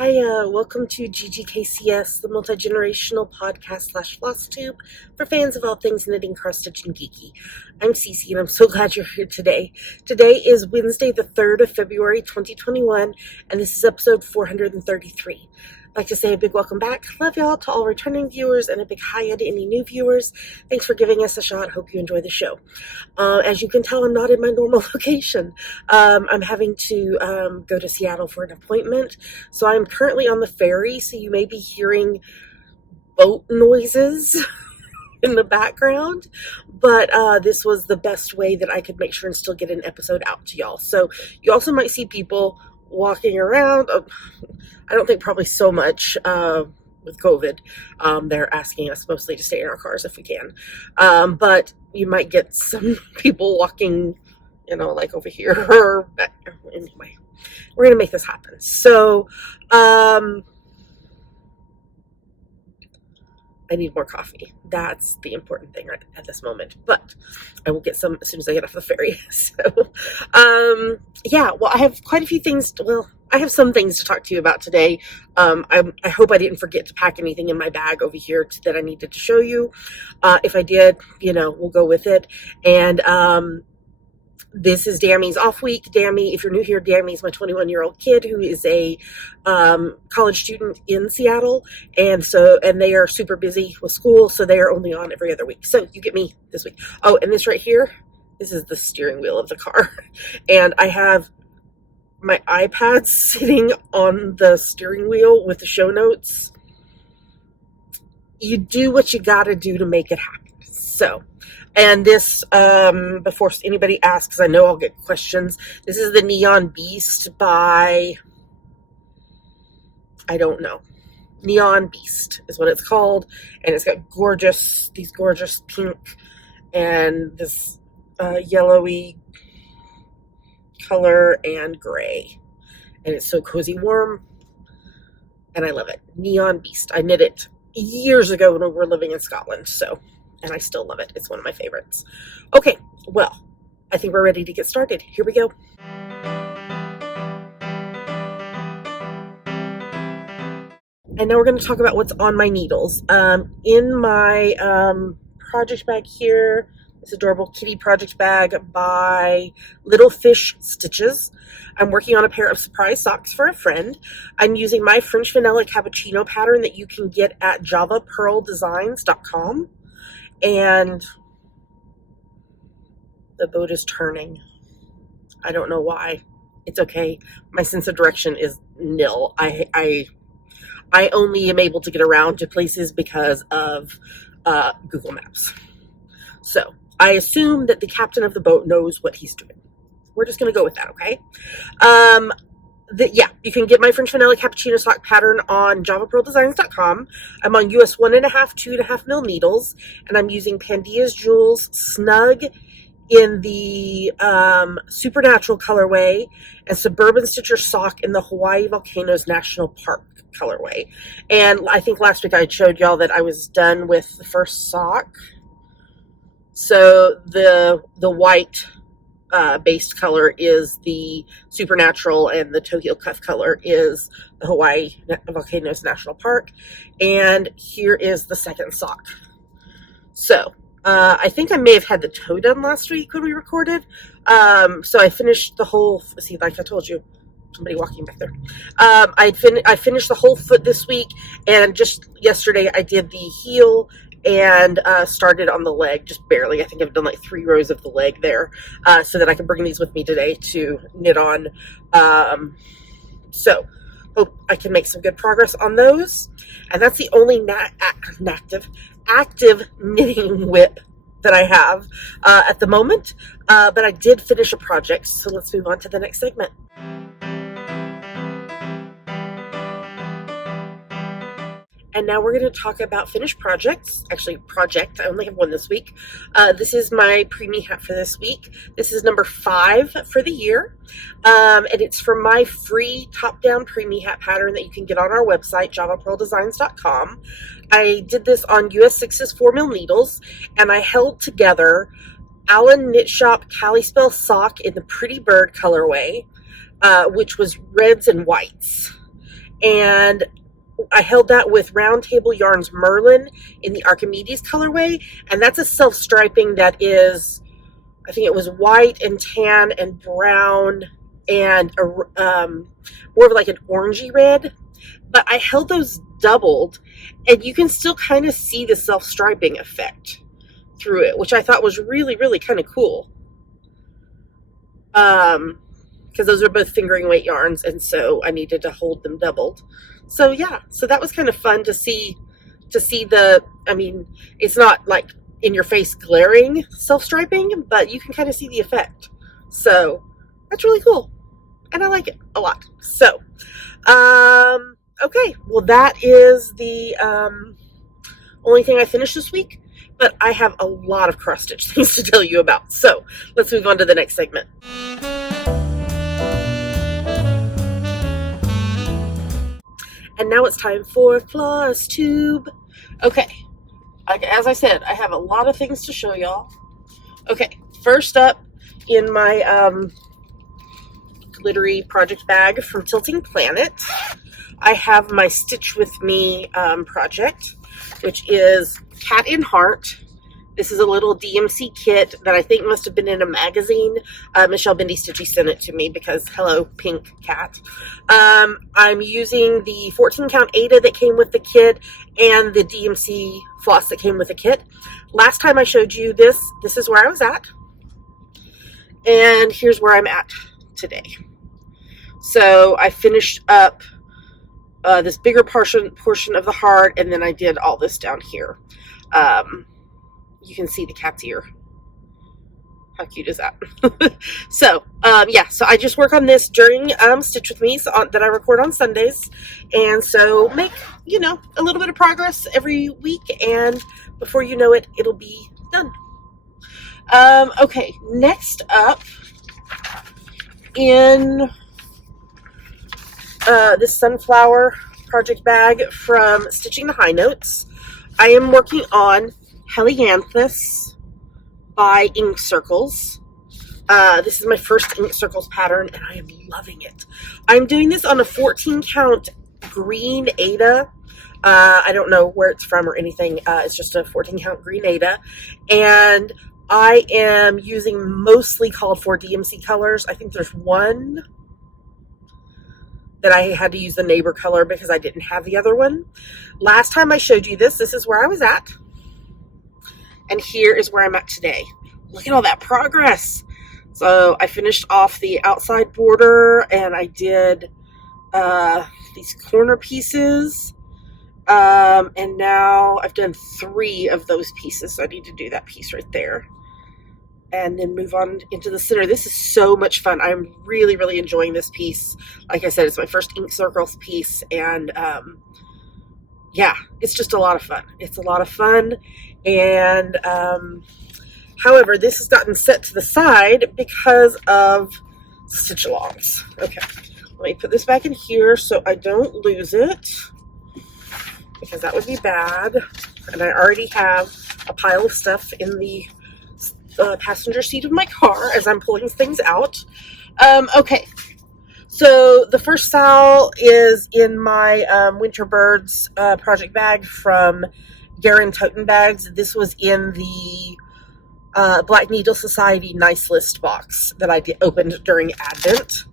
Hiya, welcome to GGKCS, the multi-generational podcast / FlossTube for fans of all things knitting, cross-stitch, and geeky. I'm Cece, and I'm so glad you're here today. Today is Wednesday, the 3rd of February, 2021, and this is episode 433. I'd like to say a big welcome back. Love y'all to all returning viewers, and a big hiya to any new viewers. Thanks for giving us a shot. Hope you enjoy the show. As you can tell, I'm not in my normal location. I'm having to go to Seattle for an appointment, so I'm currently on the ferry, so you may be hearing boat noises in the background, but this was the best way that I could make sure and still get an episode out to y'all. So you also might see people walking around. I don't think probably so much with COVID. They're asking us mostly to stay in our cars if we can. But you might get some people walking, like over here. Anyway, we're going to make this happen. So, I need more coffee. That's the important thing right at this moment. But I will get some as soon as I get off the ferry. So, I have quite a few things. I have some things to talk to you about today. I hope I didn't forget to pack anything in my bag over here that I needed to show you. If I did, we'll go with it. And this is Dammy's off week. Dammy, if you're new here, Dammy is my 21-year-old kid who is a college student in Seattle, and they are super busy with school, so they are only on every other week. So you get me this week. Oh, and this right here, this is the steering wheel of the car, and I have my iPad sitting on the steering wheel with the show notes. You do what you gotta do to make it happen. So, and this, before anybody asks, I know I'll get questions, this is the Neon Beast by, I don't know. Neon Beast is what it's called, and it's got these gorgeous pink and this yellowy color and gray, and it's so cozy warm, and I love it. Neon Beast. I knit it years ago when we were living in Scotland, and I still love it. It's one of my favorites. Okay, well, I think we're ready to get started. Here we go. And now we're going to talk about what's on my needles. In my project bag here, this adorable kitty project bag by Little Fish Stitches. I'm working on a pair of surprise socks for a friend. I'm using my French vanilla cappuccino pattern that you can get at javapearldesigns.com. And the boat is turning. I don't know why. It's okay. My sense of direction is nil. I only am able to get around to places because of Google Maps. So I assume that the captain of the boat knows what he's doing. We're just going to go with that, okay? You can get my French vanilla cappuccino sock pattern on javapearldesigns.com. I'm on US 1.5, 2.5 mil needles, and I'm using Pandia's Jewels Snug in the Supernatural colorway and Suburban Stitcher sock in the Hawaii Volcanoes National Park colorway. And I think last week I showed y'all that I was done with the first sock. So the white based color is the Supernatural, and the toe heel cuff color is the Hawaii Volcanoes National Park. And here is the second sock. So I think I may have had the toe done last week when we recorded. So I finished the whole, like I told you, somebody walking back there. I finished the whole foot this week, and just yesterday I did the heel and started on the leg, just barely. I think I've done like 3 rows of the leg there, so that I can bring these with me today to knit on. So hope I can make some good progress on those. And that's the only active knitting whip that I have at the moment. But I did finish a project, so let's move on to the next segment. And now we're going to talk about finished projects. Actually, project. I only have one this week. This is my preemie hat for this week. This is number 5 for the year. And it's from my free top-down preemie hat pattern that you can get on our website, javapearldesigns.com. I did this on US 6's 4 mil needles, and I held together Allen Knit Shop Kalispell sock in the Pretty Bird colorway, which was reds and whites. and I held that with Round Table Yarns Merlin in the Archimedes colorway, and that's a self-striping that is, I think it was white and tan and brown and more of like an orangey red, but I held those doubled, and you can still kind of see the self-striping effect through it, which I thought was really, really kind of cool. Because those are both fingering weight yarns, and so I needed to hold them doubled. So yeah, so that was kind of fun to see the, I mean, it's not like in your face glaring self-striping, but you can kind of see the effect. So that's really cool, and I like it a lot. So okay, well, that is the only thing I finished this week, but I have a lot of cross-stitch things to tell you about. So let's move on to the next segment. And now it's time for FlossTube. Okay, as I said, I have a lot of things to show y'all. Okay, first up in my glittery project bag from Tilting Planet, I have my Stitch With Me project, which is Cat in Heart. This is a little DMC kit that I think must have been in a magazine. Michelle Bendy Stitchy sent it to me because, hello, pink cat. I'm using the 14 count Ada that came with the kit and the DMC floss that came with the kit. Last time I showed you this is where I was at. And here's where I'm at today. So I finished up this bigger portion of the heart, and then I did all this down here. You can see the cat's ear. How cute is that? So, yeah, so I just work on this during Stitch With Me that I record on Sundays. And so make, a little bit of progress every week. And before you know it, it'll be done. Okay, next up in this sunflower project bag from Stitching the High Notes, I am working on Helianthus by Ink Circles. This is my first Ink Circles pattern, and I am loving it. I'm doing this on a 14 count green Ada. I don't know where it's from or anything. It's just a 14 count green Ada, and I am using mostly called for DMC colors. I think there's one that I had to use the neighbor color because I didn't have the other one. Last time I showed you this is where I was at. And here is where I'm at today. Look at all that progress. So I finished off the outside border, and I did these corner pieces. And now I've done 3 of those pieces. So I need to do that piece right there. And then move on into the center. This is so much fun. I'm really, really enjoying this piece. Like I said, it's my first Ink Circles piece. And yeah, it's just a lot of fun. It's a lot of fun. And however, this has gotten set to the side because of stitch alongs. Okay, let me put this back in here so I don't lose it, because that would be bad. And I already have a pile of stuff in the passenger seat of my car as I'm pulling things out. Okay, so the first sal is in my Winter Birds project bag from Garin Toten Bags. This was in the Black Needle Society Nice List box that I opened during Advent.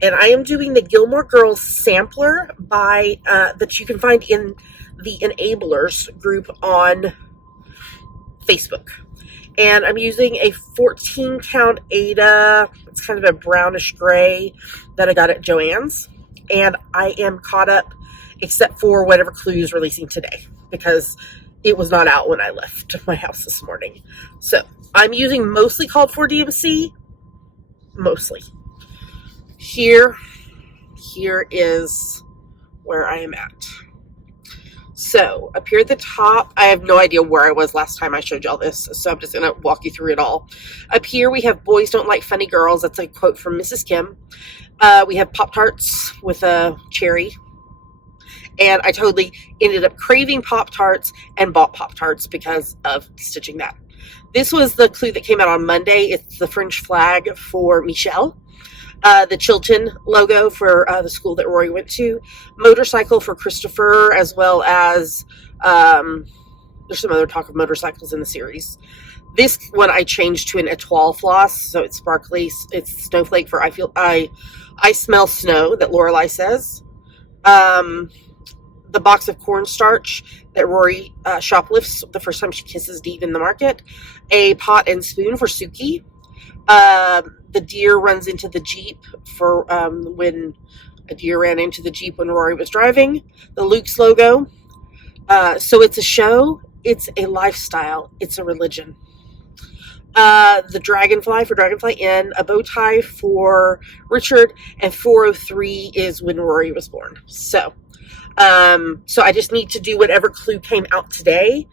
And I am doing the Gilmore Girls sampler by that you can find in the Enablers group on Facebook. And I'm using a 14 count Ada. It's kind of a brownish gray that I got at Joann's. And I am caught up except for whatever Clue is releasing today, because it was not out when I left my house this morning. So I'm using mostly called for DMC. Mostly. Here is where I am at. So up here at the top, I have no idea where I was last time I showed y'all this, so I'm just going to walk you through it all. Up here we have Boys Don't Like Funny Girls. That's a quote from Mrs. Kim. We have Pop-Tarts with a cherry. And I totally ended up craving Pop-Tarts and bought Pop-Tarts because of stitching that. This was the clue that came out on Monday. It's the French flag for Michelle. The Chilton logo for the school that Rory went to. Motorcycle for Christopher, as well as there's some other talk of motorcycles in the series. This one I changed to an étoile floss, so it's sparkly. It's snowflake for I smell snow that Lorelai says. The box of cornstarch that Rory shoplifts the first time she kisses Dee in the market. A pot and spoon for Suki. The deer runs into the Jeep for when a deer ran into the Jeep when Rory was driving. The Luke's logo. So it's a show. It's a lifestyle. It's a religion. The dragonfly for Dragonfly Inn. A bow tie for Richard. And 403 is when Rory was born. So I just need to do whatever clue came out today.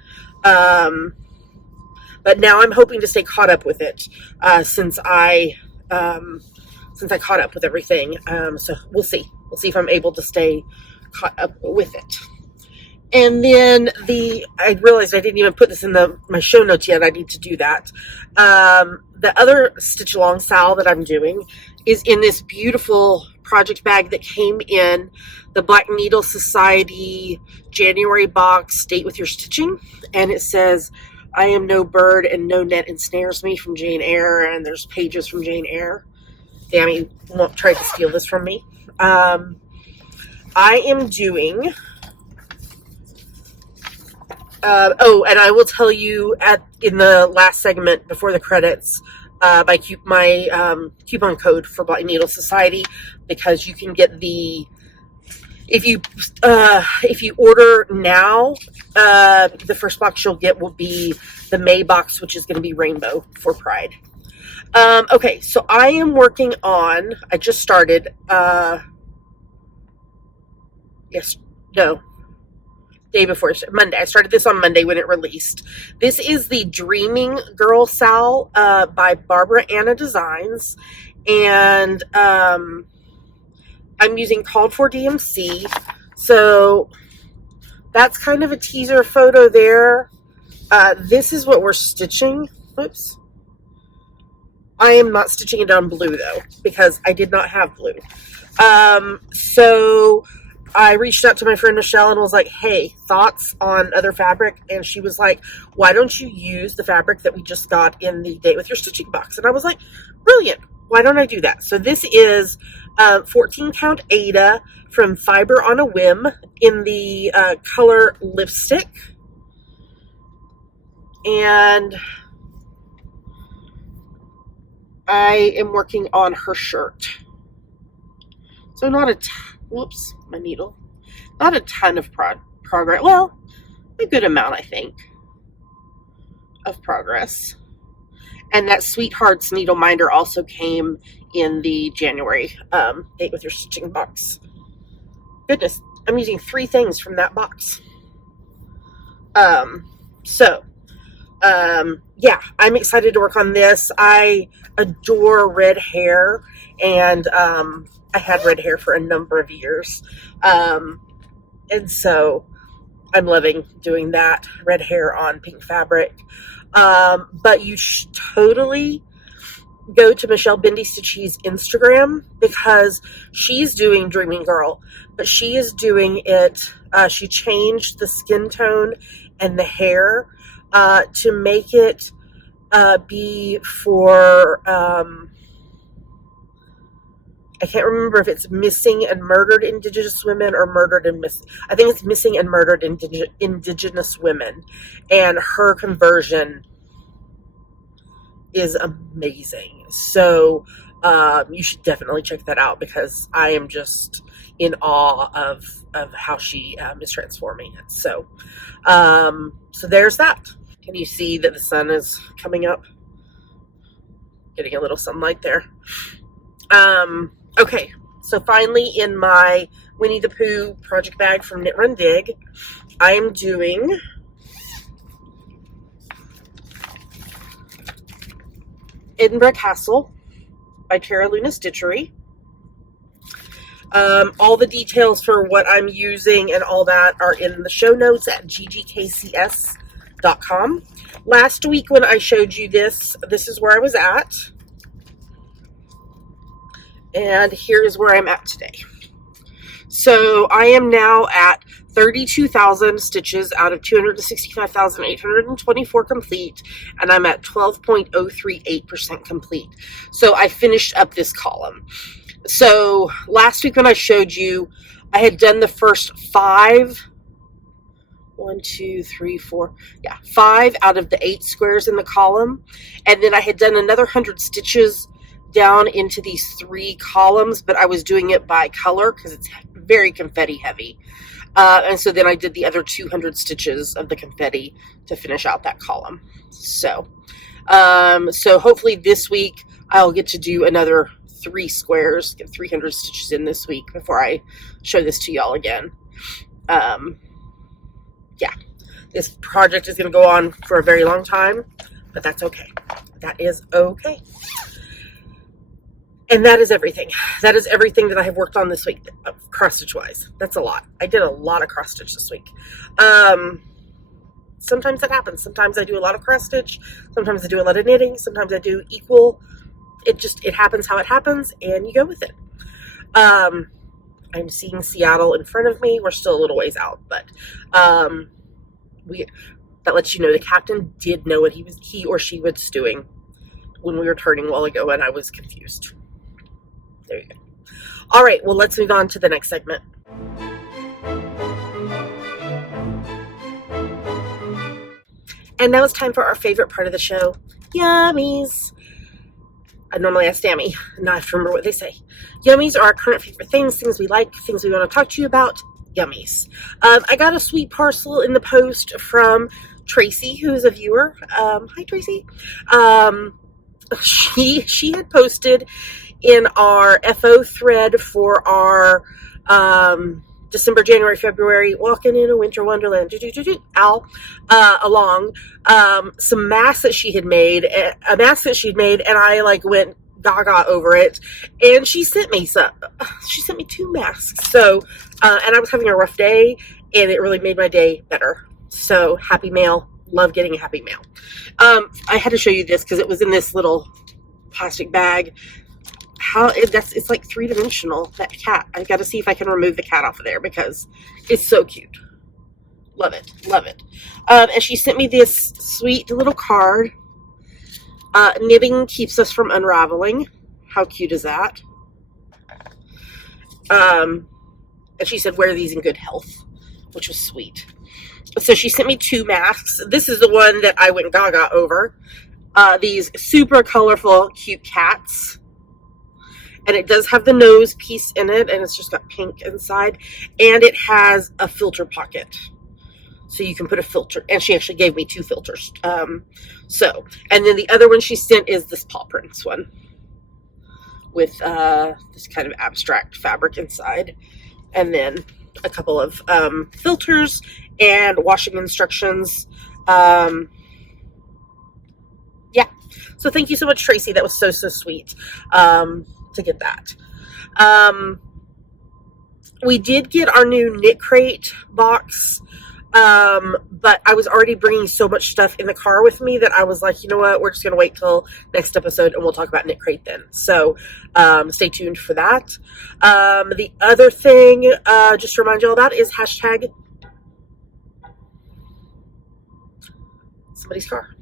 But now I'm hoping to stay caught up with it, since I caught up with everything. So we'll see. We'll see if I'm able to stay caught up with it. And then I realized I didn't even put this in my show notes yet. I need to do that. The other stitch along Sal that I'm doing is in this beautiful project bag that came in the Black Needle Society January box, Date with Your Stitching. And it says, I am no bird and no net ensnares me, from Jane Eyre. And there's pages from Jane Eyre. Dammy won't try to steal this from me. I am doing... and I will tell you in the last segment before the credits, my coupon code for Black Needle Society, because you can get if you order now, the first box you'll get will be the May box, which is going to be rainbow for Pride. Okay, so I am working on, I just started, day before Monday. I started this on Monday when it released. This is the Dreaming Girl Sal by Barbara Anna Designs, and I'm using Called for DMC. So that's kind of a teaser photo there. This is what we're stitching. Oops. I am not stitching it on blue though, because I did not have blue. So I reached out to my friend Michelle and was like, hey, thoughts on other fabric? And she was like, why don't you use the fabric that we just got in the Date with Your Stitching box? And I was like, brilliant. Why don't I do that? So this is 14 count Ada from Fiber on a Whim in the color Lipstick. And I am working on her shirt. So whoops, my needle. Not a ton of progress. Well, a good amount, I think, of progress. And that Sweethearts needle minder also came in the January Date with Your Stitching box. Goodness, I'm using 3 things from that box. Yeah, I'm excited to work on this. I adore red hair, and I had red hair for a number of years. And so I'm loving doing that, red hair on pink fabric. But you should totally go to Michelle Bendy Stitchy's Instagram, because she's doing Dreaming Girl, but she is doing it, she changed the skin tone and the hair to make it be for, I can't remember if it's missing and murdered Indigenous women or murdered and missing. I think it's missing and murdered Indigenous women. And her conversion is amazing. So you should definitely check that out, because I am just in awe of how she is transforming it. So, so there's that. Can you see that the sun is coming up? Getting a little sunlight there. Okay, so finally in my Winnie the Pooh project bag from Knit Run Dig, I am doing Edinburgh Castle by Cara Luna Stitchery. All the details for what I'm using and all that are in the show notes at GGKCS gmail.com. Last week when I showed you this is where I was at. And here's where I'm at today. So I am now at 32,000 stitches out of 265,824 complete, and I'm at 12.038% complete. So I finished up this column. So last week when I showed you, I had done the first 5 out of the 8 squares in the column, and then I had done another 100 stitches down into these 3 columns, but I was doing it by color because it's very confetti heavy. And so then I did the other 200 stitches of the confetti to finish out that column. So hopefully this week I'll get to do another 3 squares, get 300 stitches in this week before I show this to y'all again. Yeah, this project is going to go on for a very long time, but that's okay. That is okay. And that is everything. That is everything that I have worked on this week, cross-stitch-wise. That's a lot. I did a lot of cross-stitch this week. Sometimes that happens. Sometimes I do a lot of cross-stitch. Sometimes I do a lot of knitting. Sometimes I do equal. It happens how it happens, and you go with it. I'm seeing Seattle in front of me. We're still a little ways out, but that lets you know the captain did know what he or she was doing when we were turning a while ago, and I was confused. There you go. All right, well, let's move on to the next segment. And now it's time for our favorite part of the show, Yummies. I normally ask Tammy, and now I have to remember what they say. Yummies are our current favorite things we like, things we want to talk to you about. Yummies. I got a sweet parcel in the post from Tracy, who is a viewer. Hi, Tracy. She had posted in our FO thread for our December, January, February, walking in a winter wonderland, along some masks that she had made, a mask that she'd made, and I went gaga over it, and she sent me 2 masks. So, and I was having a rough day, and it really made my day better. So, happy mail. Love getting a happy mail. I had to show you this because it was in this little plastic bag. It's like 3-dimensional, that cat. I got to see if I can remove the cat off of there because it's so cute. Love it. Love it. And she sent me this sweet little card. Knitting keeps us from unraveling. How cute is that? And she said, wear these in good health, which was sweet. So she sent me 2 masks. This is the one that I went gaga over. These super colorful, cute cats. And it does have the nose piece in it, and it's just got pink inside. And it has a filter pocket. So you can put a filter. And she actually gave me 2 filters. And then the other one she sent is this paw prints one. With this kind of abstract fabric inside. And then a couple of filters and washing instructions. Yeah. So thank you so much, Tracy. That was so sweet. To get that. We did get our new Knit Crate box, but I was already bringing so much stuff in the car with me that I was like, you know what, we're just going to wait till next episode and we'll talk about Knit Crate then. So stay tuned for that. The other thing, just to remind you all about, is hashtag somebody's car.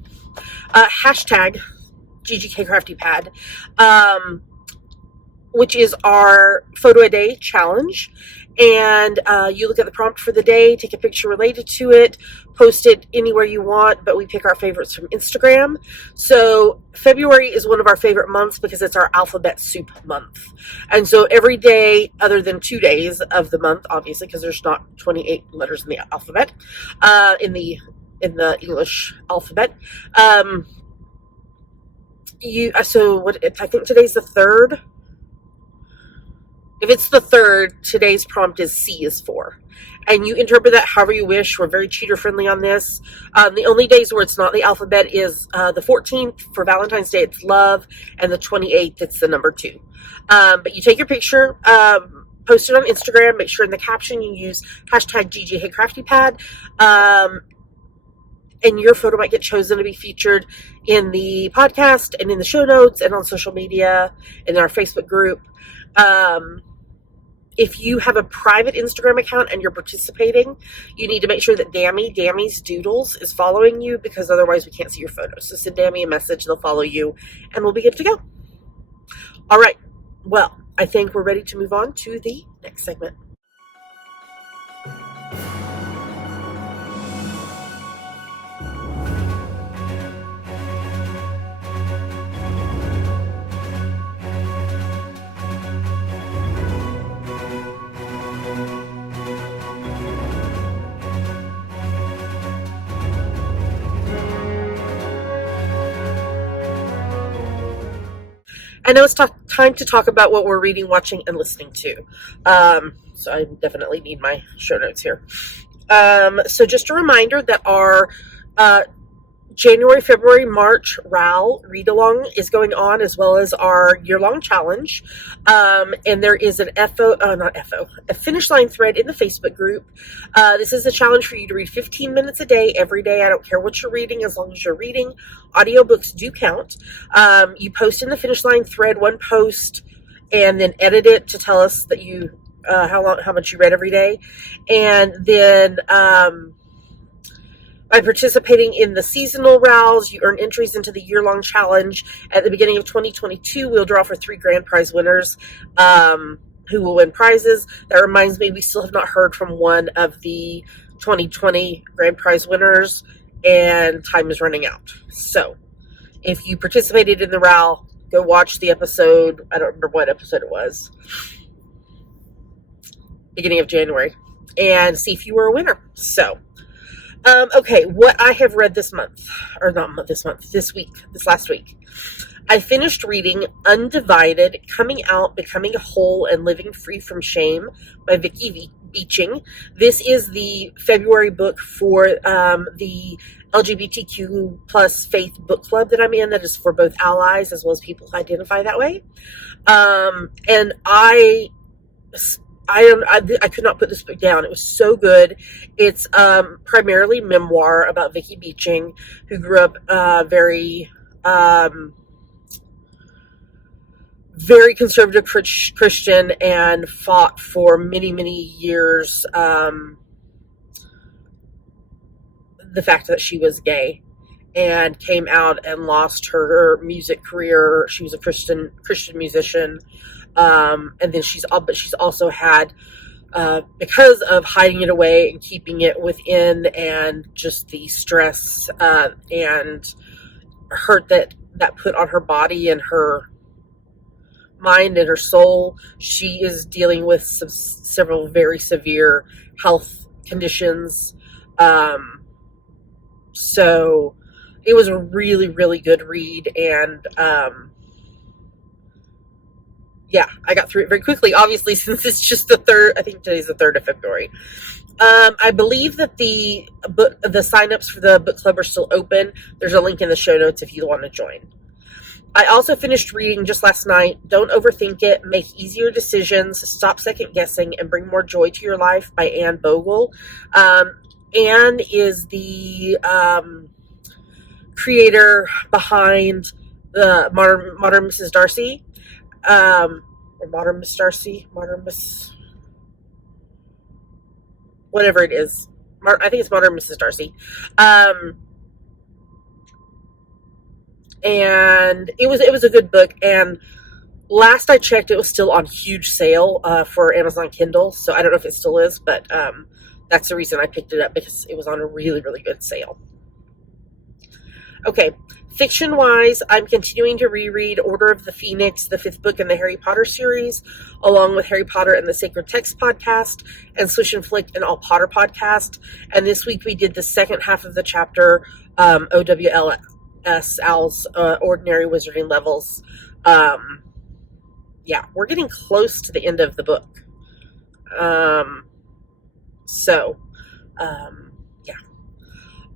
Hashtag GGKCraftyPad. Which is our photo a day challenge. And you look at the prompt for the day, take a picture related to it, post it anywhere you want, but we pick our favorites from Instagram. So February is one of our favorite months because it's our alphabet soup month. And so every day, other than 2 days of the month, obviously, because there's not 28 letters in the alphabet, in the English alphabet, I think today's the 3rd. If it's the 3rd, today's prompt is C is for. And you interpret that however you wish. We're very cheater friendly on this. The only days where it's not the alphabet is the 14th for Valentine's Day, it's love, and the 28th, it's the number 2. But you take your picture, post it on Instagram, make sure in the caption you use hashtag GGKCraftyPad. and your photo might get chosen to be featured in the podcast and in the show notes and on social media and in our Facebook group. If you have a private Instagram account and you're participating, you need to make sure that Dammy's Doodles is following you, because otherwise we can't see your photos. So send Dammy a message, they'll follow you, and we'll be good to go. All right. Well, I think we're ready to move on to the next segment. I know it's time to talk about what we're reading, watching, and listening to. So I definitely need my show notes here. So just a reminder that our January, February, March RAL read-along is going on, as well as our year-long challenge. And there is a finish line thread in the Facebook group. This is a challenge for you to read 15 minutes a day, every day. I don't care what you're reading, as long as you're reading. Audiobooks do count. You post in the finish line thread one post, and then edit it to tell us that you how much you read every day. And then by participating in the seasonal RALs, you earn entries into the year-long challenge. At the beginning of 2022, we'll draw for 3 grand prize winners who will win prizes. That reminds me, we still have not heard from one of the 2020 grand prize winners, and time is running out. So if you participated in the RAL, go watch the episode. I don't remember what episode it was. Beginning of January. And see if you were a winner. So... okay, what I have read this last week. I finished reading Undivided, Coming Out, Becoming Whole, and Living Free from Shame by Vicky Beeching. This is the February book for the LGBTQ plus faith book club that I'm in, that is for both allies as well as people who identify that way. And I could not put this book down. It was so good. It's primarily memoir about Vicky Beeching, who grew up very conservative Christian and fought for many, many years the fact that she was gay, and came out and lost her music career. She was a Christian musician. And then she's also had, because of hiding it away and keeping it within, and just the stress and hurt that put on her body and her mind and her soul, she is dealing with several very severe health conditions. So it was a really, really good read, and yeah, I got through it very quickly, obviously, since it's just the 3rd, I think today's the 3rd of February. I believe that the signups for the book club are still open. There's a link in the show notes if you want to join. I also finished reading just last night, Don't Overthink It, Make Easier Decisions, Stop Second Guessing, and Bring More Joy to Your Life by Anne Bogle. Anne is the creator behind the Modern Mrs. Darcy. Or Modern Miss Darcy, whatever it is. I think it's Modern Mrs. Darcy. And it was a good book. And last I checked, it was still on huge sale for Amazon Kindle. So I don't know if it still is, but that's the reason I picked it up, because it was on a really, really good sale. Okay, fiction-wise, I'm continuing to reread Order of the Phoenix, the 5th book in the Harry Potter series, along with Harry Potter and the Sacred Text podcast, and Swish and Flick and All Potter podcast. And this week we did the second half of the chapter, OWLS, Al's Ordinary Wizarding Levels. Yeah, we're getting close to the end of the book. Yeah.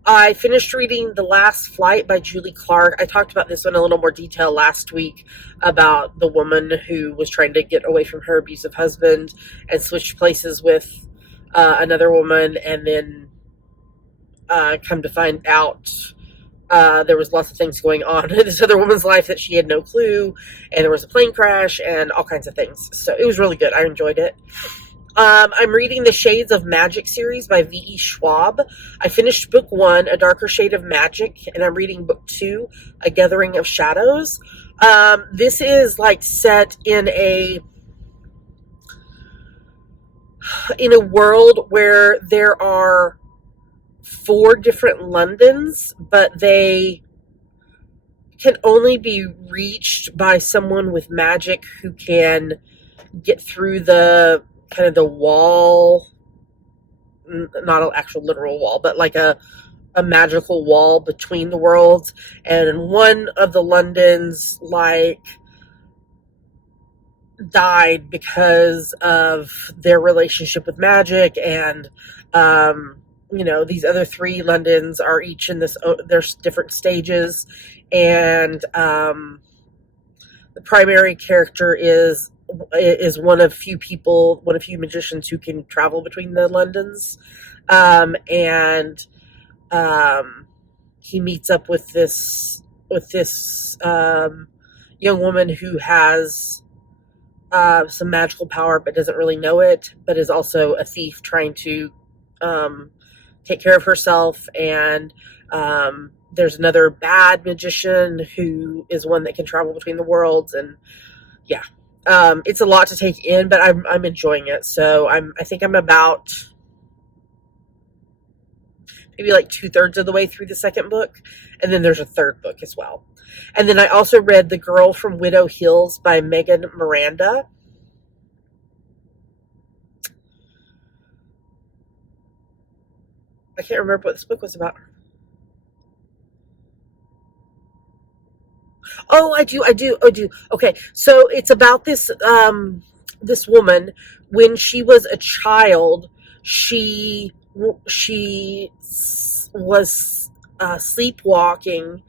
I finished reading The Last Flight by Julie Clark. I talked about this one in a little more detail last week, about the woman who was trying to get away from her abusive husband and switched places with another woman, and then come to find out there was lots of things going on in this other woman's life that she had no clue, and there was a plane crash and all kinds of things. So it was really good. I enjoyed it. I'm reading the Shades of Magic series by V.E. Schwab. I finished book 1, A Darker Shade of Magic, and I'm reading book 2, A Gathering of Shadows. This is like set in a world where there are 4 different Londons, but they can only be reached by someone with magic who can get through the kind of the wall, not an actual literal wall, but like a magical wall between the worlds. And one of the Londons like died because of their relationship with magic, and these other 3 Londons are each in this, there's different stages, and the primary character is one of few magicians who can travel between the Londons, and he meets up with this young woman who has some magical power but doesn't really know it, but is also a thief trying to take care of herself. And there's another bad magician who is one that can travel between the worlds, and yeah, it's a lot to take in, but I'm enjoying it. So I think I'm about maybe like 2/3 of the way through the second book, and then there's a third book as well. And then I also read The Girl from Widow Hills by Megan Miranda. I can't remember what this book was about. Oh, I do. Okay, so it's about this this woman. When she was a child, she was sleepwalking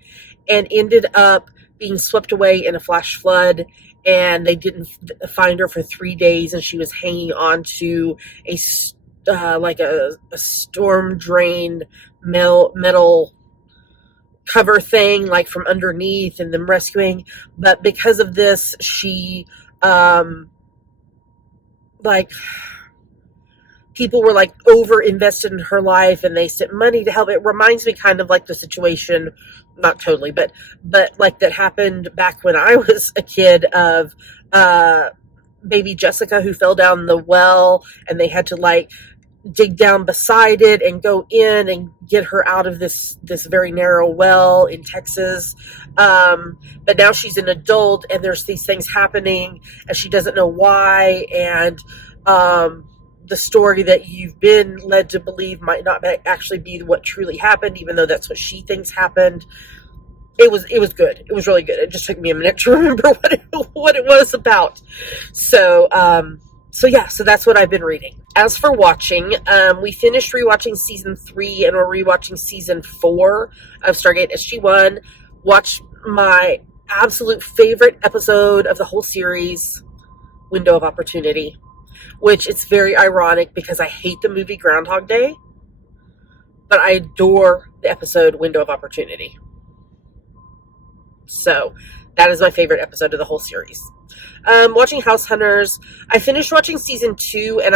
and ended up being swept away in a flash flood, and they didn't find her for 3 days, and she was hanging on to a storm drain metal cover thing, like from underneath, and them rescuing. But because of this, she people were like over invested in her life, and they sent money to help. It reminds me kind of like the situation, not totally, but like that happened back when I was a kid, of baby Jessica who fell down the well, and they had to like dig down beside it and go in and get her out of this very narrow well in Texas. But now she's an adult, and there's these things happening, and she doesn't know why. And the story that you've been led to believe might not actually be what truly happened, even though that's what she thinks happened. It was good. It was really good. It just took me a minute to remember what it was about. So that's what I've been reading. As for watching, we finished rewatching season 3, and we're rewatching season 4 of Stargate SG-1. Watched my absolute favorite episode of the whole series, Window of Opportunity, which it's very ironic because I hate the movie Groundhog Day, but I adore the episode Window of Opportunity. So that is my favorite episode of the whole series. Watching House Hunters. I finished watching season 2, and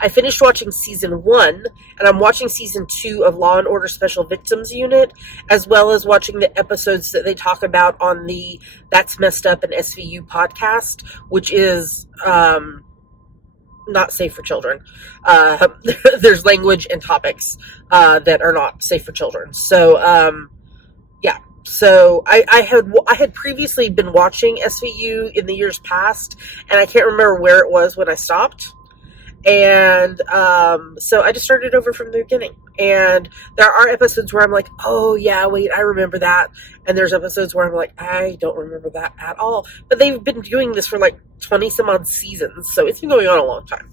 I finished watching season 1, and I'm watching season 2 of Law and Order Special Victims Unit, as well as watching the episodes that they talk about on the That's Messed Up and SVU podcast, which is not safe for children. There's language and topics that are not safe for children. So yeah. So I had previously been watching SVU in the years past, and I can't remember where it was when I stopped. And so I just started over from the beginning. And there are episodes where I'm like, oh yeah, wait, I remember that. And there's episodes where I'm like, I don't remember that at all. But they've been doing this for like 20 some odd seasons, so it's been going on a long time.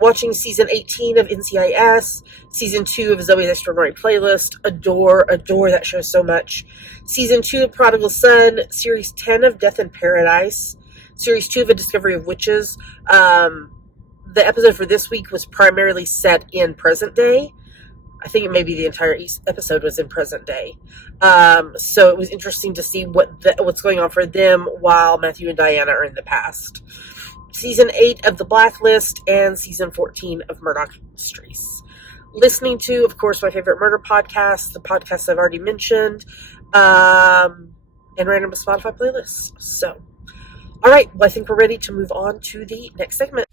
Watching season 18 of NCIS, season 2 of Zoe's Extraordinary Playlist. Adore that show so much. Season 2 of Prodigal Son, series 10 of Death in Paradise, series 2 of A Discovery of Witches. the episode for this week was primarily set in present day. I think maybe the entire episode was in present day. So it was interesting to see what's going on for them while Matthew and Diana are in the past. Season 8 of The Blacklist and Season 14 of Murdoch Mysteries. Listening to, of course, my favorite murder podcast, the podcasts I've already mentioned, and random Spotify playlists. So, all right, well, I think we're ready to move on to the next segment.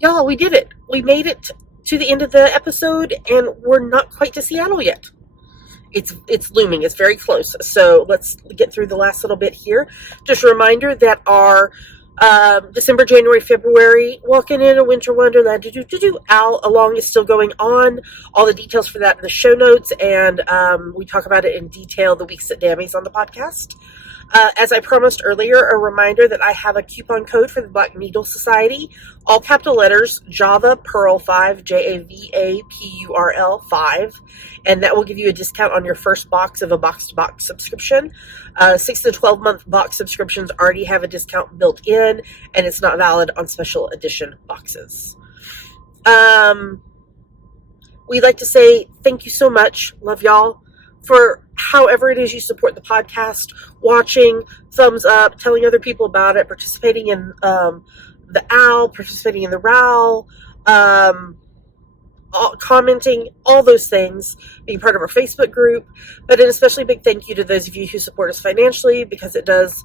Y'all, we did it. We made it to the end of the episode, and we're not quite to Seattle yet. It's looming. It's very close. So let's get through the last little bit here. Just a reminder that our December, January, February Walking in a Winter Wonderland Owl Along is still going on. All the details for that in the show notes, and we talk about it in detail the weeks that Dammy's on the podcast. As I promised earlier, a reminder that I have a coupon code for the Black Needle Society. All capital letters, Java Pearl 5, JAVAPURL 5. And that will give you a discount on your first box of a box-to-box subscription. 6 to 12-month box subscriptions already have a discount built in, and it's not valid on special edition boxes. We'd like to say thank you so much. Love y'all. For however it is you support the podcast, watching, thumbs up, telling other people about it, participating in the OWL, participating in the ROWL, commenting, all those things, being part of our Facebook group. But an especially big thank you to those of you who support us financially, because it does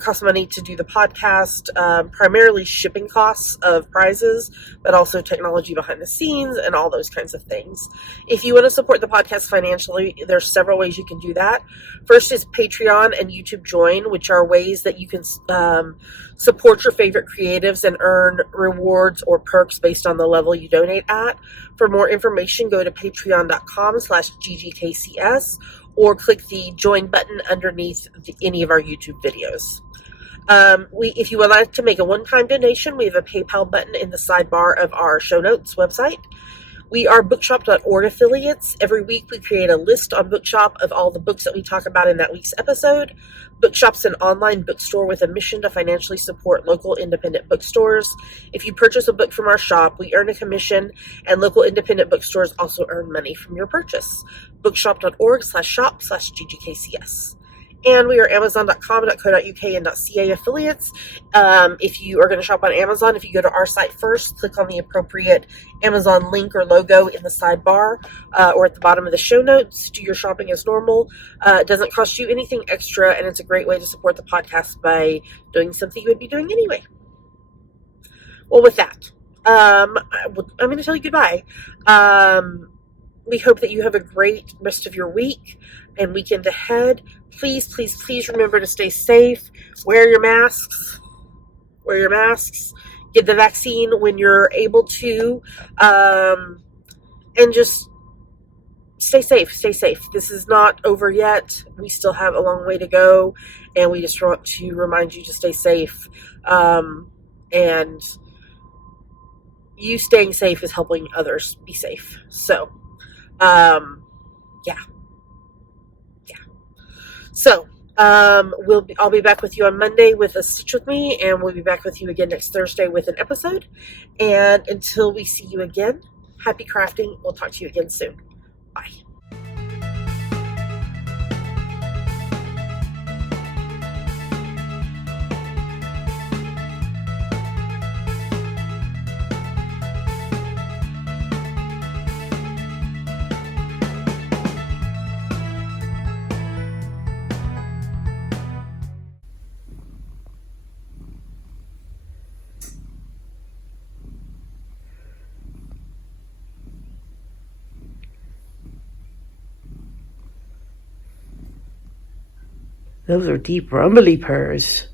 cost money to do the podcast, primarily shipping costs of prizes, but also technology behind the scenes and all those kinds of things. If you want to support the podcast financially, there's several ways you can do that. First is Patreon and YouTube Join, which are ways that you can support your favorite creatives and earn rewards or perks based on the level you donate at. For more information, go to patreon.com/GGKCS or click the join button underneath any of our YouTube videos. If you would like to make a one-time donation, we have a PayPal button in the sidebar of our show notes website. We are bookshop.org affiliates. Every week we create a list on Bookshop of all the books that we talk about in that week's episode. Bookshop's an online bookstore with a mission to financially support local independent bookstores. If you purchase a book from our shop, we earn a commission, and local independent bookstores also earn money from your purchase. Bookshop.org/shop/GGKCS. And we are Amazon.com.co.uk and .ca affiliates. If you are going to shop on Amazon, if you go to our site first, click on the appropriate Amazon link or logo in the sidebar or at the bottom of the show notes. Do your shopping as normal. It doesn't cost you anything extra, and it's a great way to support the podcast by doing something you would be doing anyway. Well, with that, I'm going to tell you goodbye. We hope that you have a great rest of your week and weekend ahead. Please, please, please remember to stay safe. Wear your masks. Get the vaccine when you're able to. And just stay safe. This is not over yet. We still have a long way to go. And we just want to remind you to stay safe. And you staying safe is helping others be safe. So, yeah. So, I'll be back with you on Monday with a Stitch With Me, and we'll be back with you again next Thursday with an episode. And until we see you again, happy crafting. We'll talk to you again soon. Bye. Those are deep rumbly purrs.